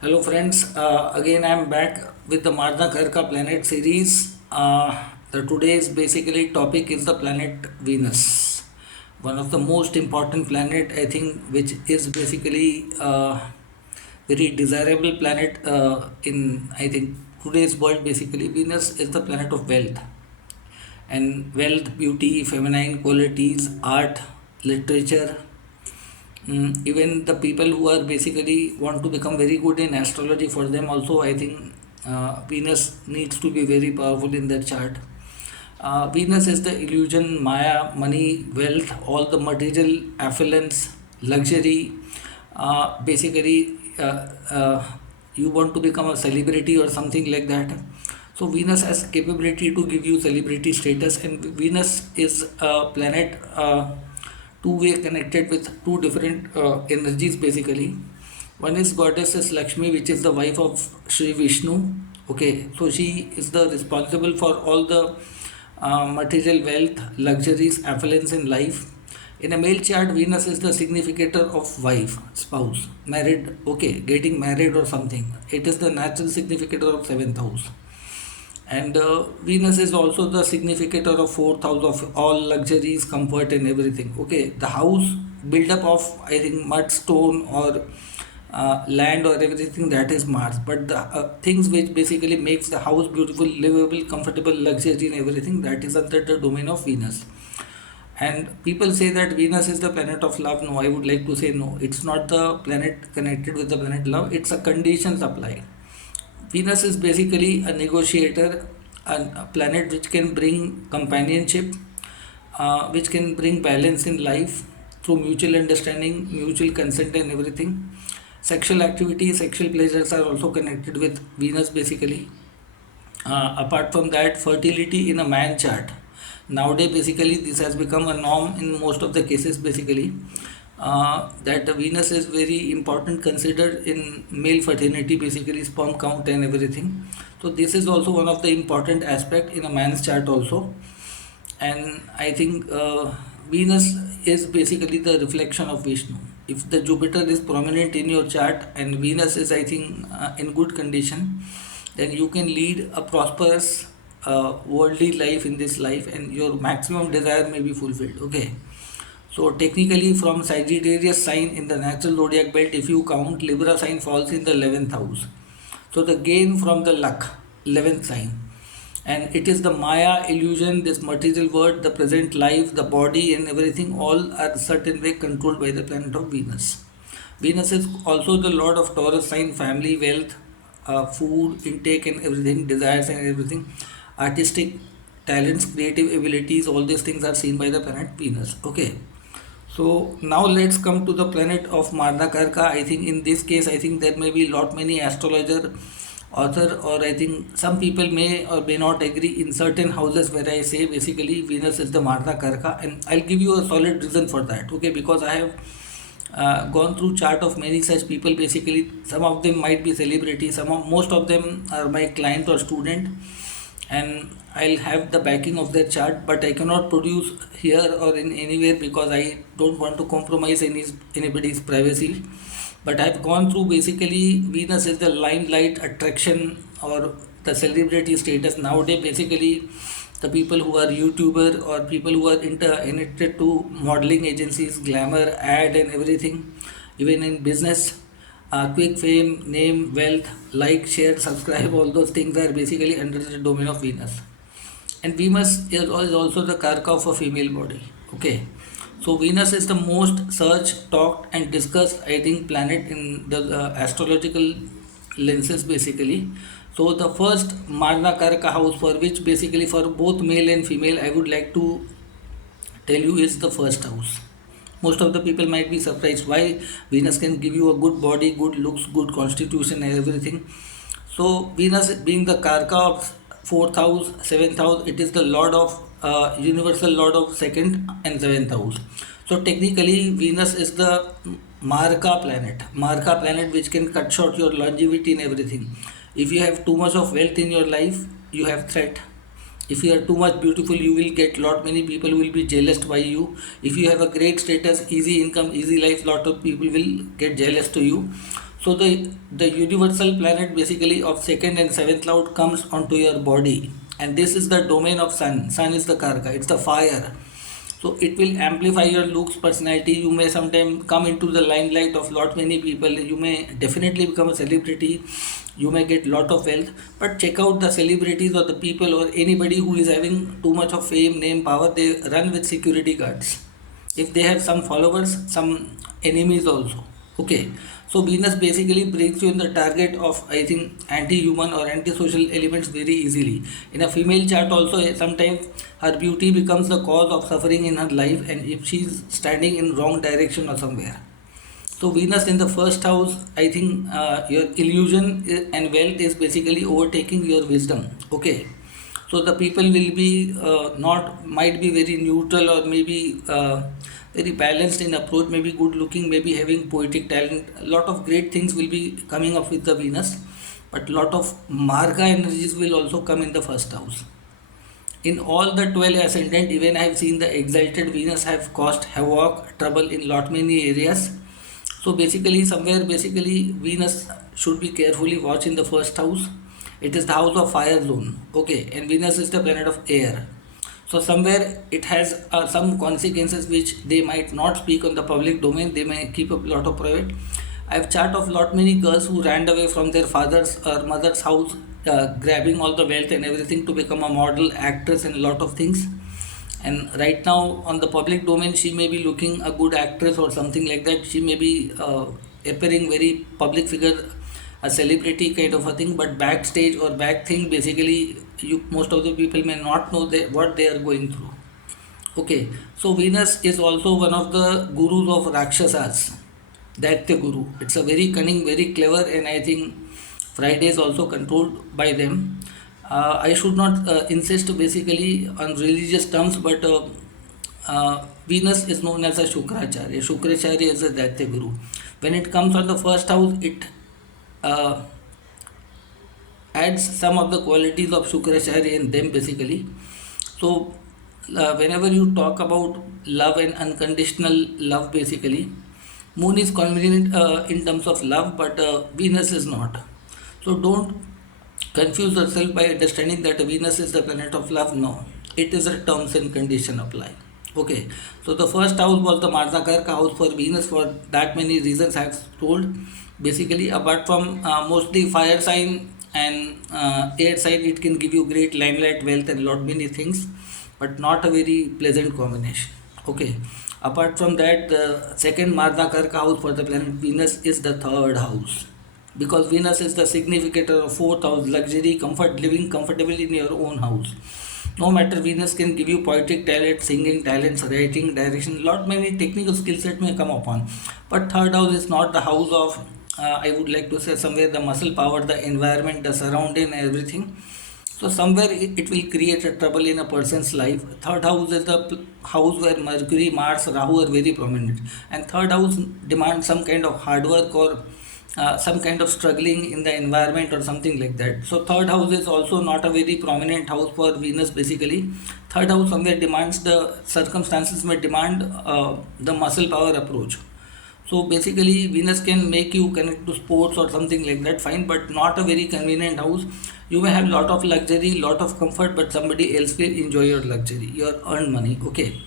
Hello friends, again I am back with the Marna Karaka planet series. The today's basically topic is the planet Venus, one of the most important planet I think, which is basically very desirable planet in I think today's world. Basically, Venus is the planet of wealth and wealth, beauty, feminine qualities, art, literature. Even the people who are basically want to become very good in astrology, for them also I think Venus needs to be very powerful in their chart. Venus is the illusion, Maya, money, wealth, all the material affluence, luxury. Basically, you want to become a celebrity or something like that. So Venus has capability to give you celebrity status, and Venus is a planet two-way connected with two different energies basically. One is goddess Lakshmi, which is the wife of Sri Vishnu. Okay, so she is the responsible for all the material wealth, luxuries, affluence in life. In a male chart, Venus is the significator of wife, spouse, married, okay, getting married or something. It is the natural significator of seventh house. And Venus is also the significator of fourth house of all luxuries, comfort, and everything. Okay, the house built up of I think mud, stone, or land or everything, that is Mars. But the things which basically makes the house beautiful, livable, comfortable, luxury, and everything, that is under the domain of Venus. And people say that Venus is the planet of love. No, I would like to say no. It's not the planet connected with the planet love. It's a condition supply. Venus is basically a negotiator, a planet which can bring companionship, which can bring balance in life through mutual understanding, mutual consent, and everything. Sexual activity, sexual pleasures are also connected with Venus basically. Apart from that, fertility in a man chart. Nowadays, basically, this has become a norm in most of the cases basically. That Venus is very important considered in male fertility, basically sperm count and everything. So this is also one of the important aspect in a man's chart also. And I think Venus is basically the reflection of Vishnu. If the Jupiter is prominent in your chart and Venus is I think in good condition, then you can lead a prosperous worldly life in this life, and your maximum desire may be fulfilled. Okay, so technically from Sagittarius sign in the natural zodiac belt, if you count, Libra sign falls in the 11th house. So the gain from the luck, 11th sign. And it is the Maya illusion, this material world, the present life, the body and everything, all are certain way controlled by the planet of Venus. Venus is also the lord of Taurus sign, family, wealth, food, intake and everything, desires and everything, artistic talents, creative abilities, all these things are seen by the planet Venus. Okay. So now let's come to the planet of Marna Karka. I think in this case, I think there may be lot many astrologer, author, or I think some people may or may not agree in certain houses where I say basically Venus is the Marna Karka, and I'll give you a solid reason for that. Okay, because I have gone through chart of many such people. Basically, some of them might be celebrities. Most of them are my client or student, and I'll have the backing of their chart, but I cannot produce here or in anywhere because I don't want to compromise anybody's privacy. But I've gone through basically Venus is the limelight attraction or the celebrity status nowadays. Basically, the people who are YouTuber or people who are connected to modeling agencies, glamour, ad, and everything, even in business, quick fame, name, wealth, like, share, subscribe, all those things are basically under the domain of Venus. And Venus is also the karka of a female body. Okay. So Venus is the most searched, talked, and discussed, I think, planet in the astrological lenses basically. So the first Marna Karaka house, for which basically for both male and female, I would like to tell you is the first house. Most of the people might be surprised why Venus can give you a good body, good looks, good constitution, and everything. So Venus being the karka of fourth house, seventh house, it is the lord of universal lord of second and seventh house. So technically, Venus is the Marka planet, which can cut short your longevity and everything. If you have too much of wealth in your life, you have threat. If you are too much beautiful, you will get lot many people will be jealous by you. If you have a great status, easy income, easy life, lot of people will get jealous to you. So the universal planet basically of second and seventh cloud comes onto your body, and this is the domain of sun. Sun is the karka, it's the fire. So it will amplify your looks, personality. You may sometimes come into the limelight of lot many people. You may definitely become a celebrity. You may get lot of wealth. But check out the celebrities or the people or anybody who is having too much of fame, name, power. They run with security guards. If they have some followers, some enemies also. Okay. So Venus basically breaks you in the target of, I think, anti-human or anti-social elements very easily. In a female chart also, sometimes her beauty becomes the cause of suffering in her life, and if she is standing in wrong direction or somewhere. So Venus in the first house, I think your illusion and wealth is basically overtaking your wisdom. Okay. So the people will be not, might be very neutral or maybe very balanced in approach, maybe good looking, maybe having poetic talent. A lot of great things will be coming up with the Venus, but lot of Marga energies will also come in the first house. In all the 12 ascendant, even I have seen the exalted Venus have caused havoc, trouble in lot many areas. So basically, somewhere basically Venus should be carefully watched in the first house. It is the house of fire zone. Okay, and Venus is the planet of air. So somewhere it has some consequences which they might not speak on the public domain. They may keep a lot of private. I have chart of lot many girls who ran away from their father's or mother's house, grabbing all the wealth and everything to become a model, actress, and a lot of things. And right now on the public domain, she may be looking a good actress or something like that. She may be appearing very public figure, a celebrity kind of a thing. But backstage or back thing, basically, you most of the people may not know what they are going through. Okay, so Venus is also one of the gurus of Rakshasas, Daitya Guru. It's a very cunning, very clever, and I think Friday is also controlled by them. I should not insist basically on religious terms, but Venus is known as a Shukracharya. Shukracharya is a Daitya Guru. When it comes on the first house, it uh, adds some of the qualities of Shukracharya in them basically. So, whenever you talk about love and unconditional love, basically, Moon is convenient in terms of love, but Venus is not. So, don't confuse yourself by understanding that Venus is the planet of love. No, it is a terms and condition apply. Okay, so the first house was the Marna Karaka house for Venus for that many reasons I have told. Basically, apart from mostly fire sign and air sign, it can give you great limelight, wealth, and lot many things, but not a very pleasant combination. Okay, apart from that, the second Marna Karaka house for the planet Venus is the third house, because Venus is the significator of fourth house, luxury, comfort, living comfortably in your own house. No matter, Venus can give you poetic talent, singing talents, writing, direction, lot many technical skill set may come upon. But third house is not the house of, I would like to say somewhere the muscle power, the environment, the surrounding, everything. So somewhere it will create a trouble in a person's life. Third house is the house where Mercury, Mars, Rahu are very prominent, and third house demands some kind of hard work or some kind of struggling in the environment or something like that. So third house is also not a very prominent house for Venus basically. Third house somewhere demands, the circumstances may demand the muscle power approach. So basically Venus can make you connect to sports or something like that, fine, but not a very convenient house. You may have lot of luxury, lot of comfort, but somebody else will enjoy your luxury, your earned money. Okay,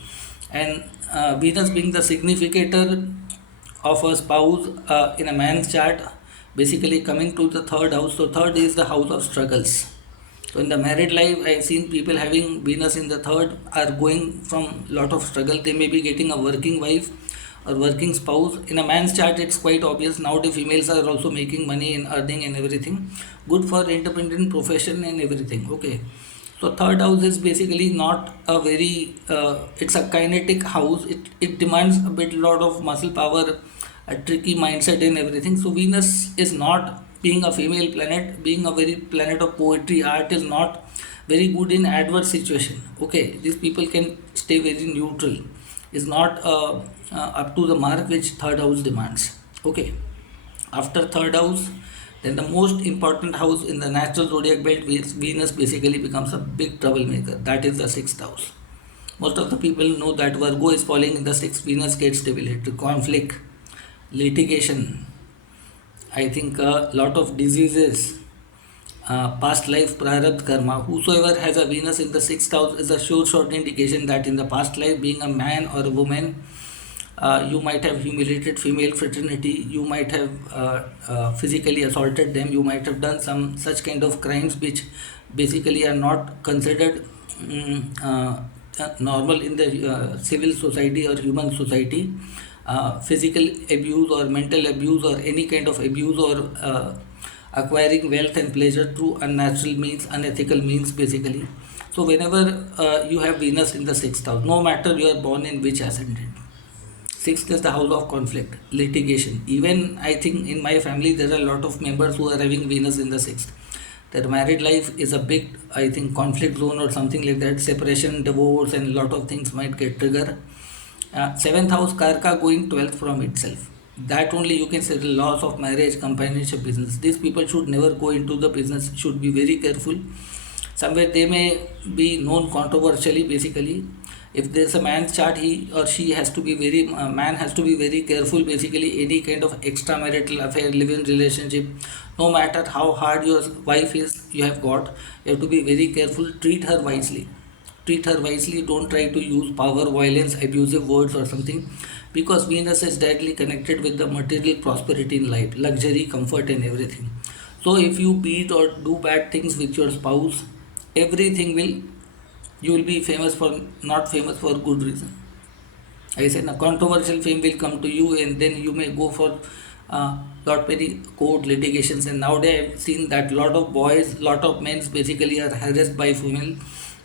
and Venus being the significator of a spouse in a man's chart, basically coming to the third house. So third is the house of struggles. So in the married life, I've seen people having Venus in the third are going from lot of struggle. They may be getting a working wife or working spouse. In a man's chart, it's quite obvious. Nowadays, females are also making money and earning and everything. Good for independent profession and everything. Okay. So third house is basically not a very, it's a kinetic house. It demands a bit lot of muscle power, a tricky mindset and everything. So Venus is not, being a female planet, being a very planet of poetry, art, is not very good in adverse situation. Okay, these people can stay very neutral. Is not up to the mark which third house demands. Okay, after third house, then the most important house in the natural zodiac belt, Venus basically becomes a big troublemaker. That is the sixth house. Most of the people know that Virgo is falling in the sixth. Venus gets debilitated, conflict, litigation, I think a lot of diseases, past life prarabdha karma. Whosoever has a Venus in the sixth house is a sure short indication that in the past life, being a man or a woman, you might have humiliated female fraternity, you might have physically assaulted them, you might have done some such kind of crimes which basically are not considered normal in the civil society or human society. Physical abuse or mental abuse or any kind of abuse or acquiring wealth and pleasure through unnatural means, unethical means basically. So whenever you have Venus in the sixth house, no matter you are born in which ascendant, sixth is the house of conflict, litigation. Even I think in my family there are a lot of members who are having Venus in the sixth. Their married life is a big, I think, conflict zone or something like that. Separation, divorce, and a lot of things might get trigger. Seventh house Karka going 12th from itself. That only you can say the loss of marriage, companionship, business. These people should never go into the business. Should be very careful. Somewhere they may be known controversially. Basically, if there's a man's chart, he or she has to be very man has to be very careful. Basically, any kind of extramarital affair, live-in relationship, no matter how hard your wife is, you have got, you have to be very careful. Treat her wisely. Treat her wisely. Don't try to use power, violence, abusive words or something, because Venus is directly connected with the material prosperity in life, luxury, comfort, and everything. So if you beat or do bad things with your spouse, everything will, you will be famous for, not famous for good reason. I said a controversial fame will come to you, and then you may go for lot many court litigations. And nowadays I've seen that lot of boys, lot of men basically are harassed by female.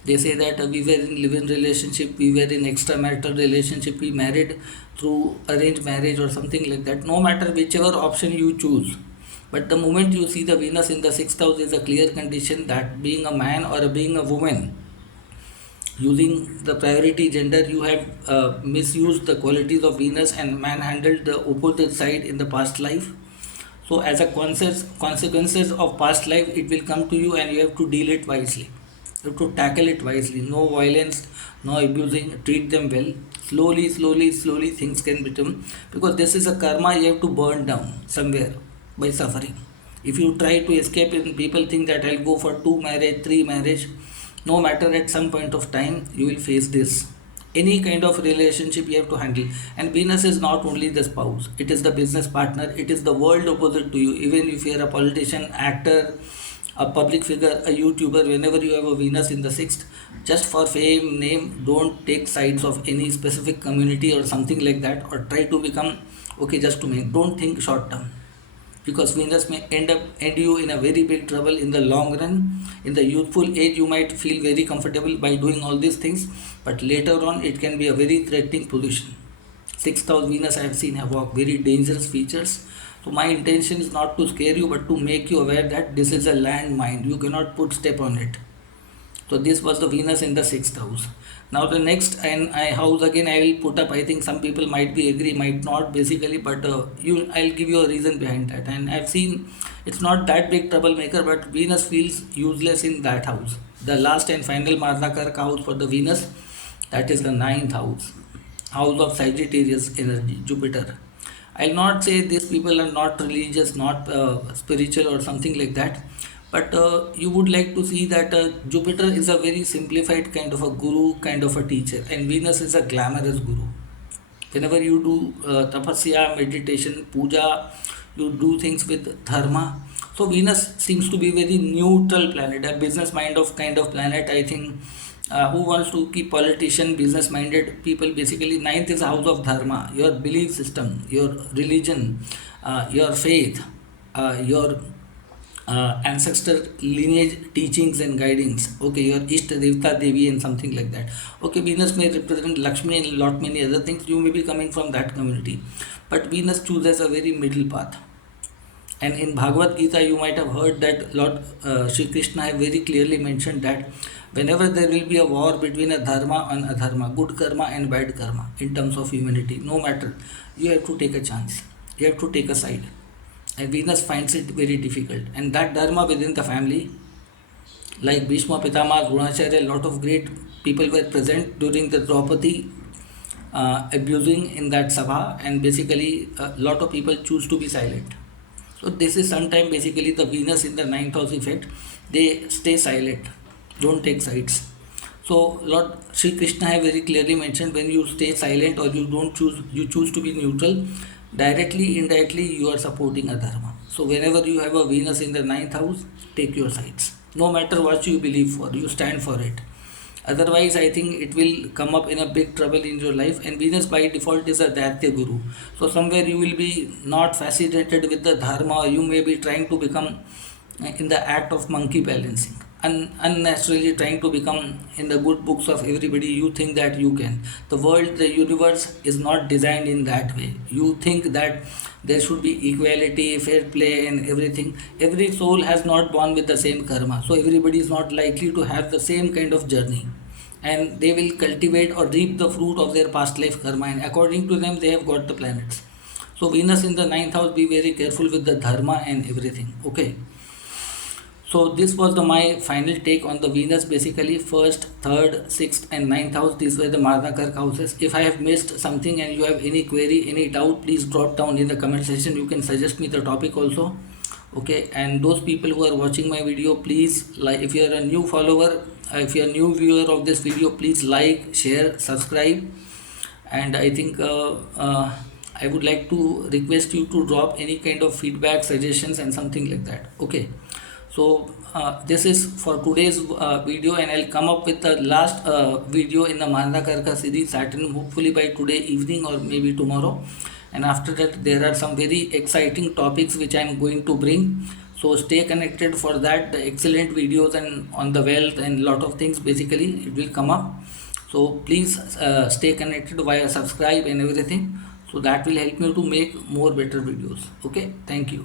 They say that we were in live-in relationship, we were in extramarital relationship, we married through arranged marriage or something like that. No matter whichever option you choose, but the moment you see the Venus in the sixth house is a clear condition that being a man or being a woman, using the priority gender, you have misused the qualities of Venus and manhandled the opposite side in the past life. So as a consequences of past life, it will come to you and you have to deal it wisely. You have to tackle it wisely. No violence, no abusing, treat them well. Slowly, slowly, slowly things can become, because this is a karma you have to burn down somewhere by suffering. If you try to escape and people think that I'll go for 2 marriage, 3 marriage, no matter at some point of time you will face this. Any kind of relationship you have to handle. And Venus is not only the spouse, it is the business partner, it is the world opposite to you. Even if you are a politician, actor, a public figure, a YouTuber, whenever you have a Venus in the sixth, just for fame, name, don't take sides of any specific community or something like that, or try to become okay just to make. Don't think short term, because Venus may end you in a very big trouble in the long run. In the youthful age, you might feel very comfortable by doing all these things, but later on, it can be a very threatening position. Sixth house Venus, I have seen have worked very dangerous features. So my intention is not to scare you, but to make you aware that this is a landmine. You cannot put step on it. So this was the Venus in the sixth house. Now the next and I house again I will put up. I think some people might be agree, might not basically, but I'll give you a reason behind that. And I've seen it's not that big troublemaker, but Venus feels useless in that house. The last and final Marna Karaka house for the Venus, that is the ninth house, house of Sagittarius energy, Jupiter. I'll not say these people are not religious, not spiritual or something like that, but you would like to see that Jupiter is a very simplified kind of a guru, kind of a teacher, and Venus is a glamorous guru. Whenever you do tapasya, meditation, puja, you do things with dharma. So Venus seems to be very neutral planet, a business mind of kind of planet. I think who wants to keep politician, business minded people. Basically, ninth is house of dharma, your belief system, your religion, your faith, your ancestor lineage teachings and guidings. Okay, your Ishta Devta Devi and something like that. Okay, Venus may represent Lakshmi and lot many other things. You may be coming from that community, but Venus chooses a very middle path. And in Bhagavad Gita, you might have heard that Lord Shri Krishna have very clearly mentioned that whenever there will be a war between a dharma and adharma, good karma and bad karma, in terms of humanity, no matter, you have to take a chance. You have to take a side. And Venus finds it very difficult. And that dharma within the family, like Bhishma, Pitama, Dronacharya, a lot of great people were present during the Draupadi abusing in that sabha, and basically a lot of people choose to be silent. So So this is sometime basically the Venus in the ninth house effect. They stay silent, don't take sides. So Lord Sri Krishna have very clearly mentioned, when you stay silent or you don't choose, you choose to be neutral, directly, indirectly you are supporting a dharma. So whenever you have a Venus in the ninth house, take your sides. No matter what you believe for, you stand for it. Otherwise, I think it will come up in a big trouble in your life. And Venus by default is a Daitya Guru. So somewhere you will be not fascinated with the dharma, or you may be trying to become in the act of monkey balancing, unnaturally trying to become in the good books of everybody. You think that you can. The world, the universe is not designed in that way. You think that there should be equality, fair play, and everything. Every soul has not born with the same karma, so everybody is not likely to have the same kind of journey, and they will cultivate or reap the fruit of their past life karma, and according to them they have got the planets. So Venus in the ninth house, be very careful with the dharma and everything. Okay, so this was the my final take on the Venus. Basically, first, third, sixth, and ninth house. These were the Marna Karaka houses. If I have missed something and you have any query, any doubt, please drop down in the comment section. You can suggest me the topic also. Okay, and those people who are watching my video, please like. If you are a new follower, if you are a new viewer of this video, please like, share, subscribe, and I think I would like to request you to drop any kind of feedback, suggestions, and something like that. Okay. So this is for today's video, and I'll come up with the last video in the Marna Karaka series, certain hopefully by today evening or maybe tomorrow. And after that, there are some very exciting topics which I'm going to bring. So stay connected for that. The excellent videos and on the wealth and lot of things basically it will come up. So please stay connected via subscribe and everything. So that will help me to make more better videos. Okay, thank you.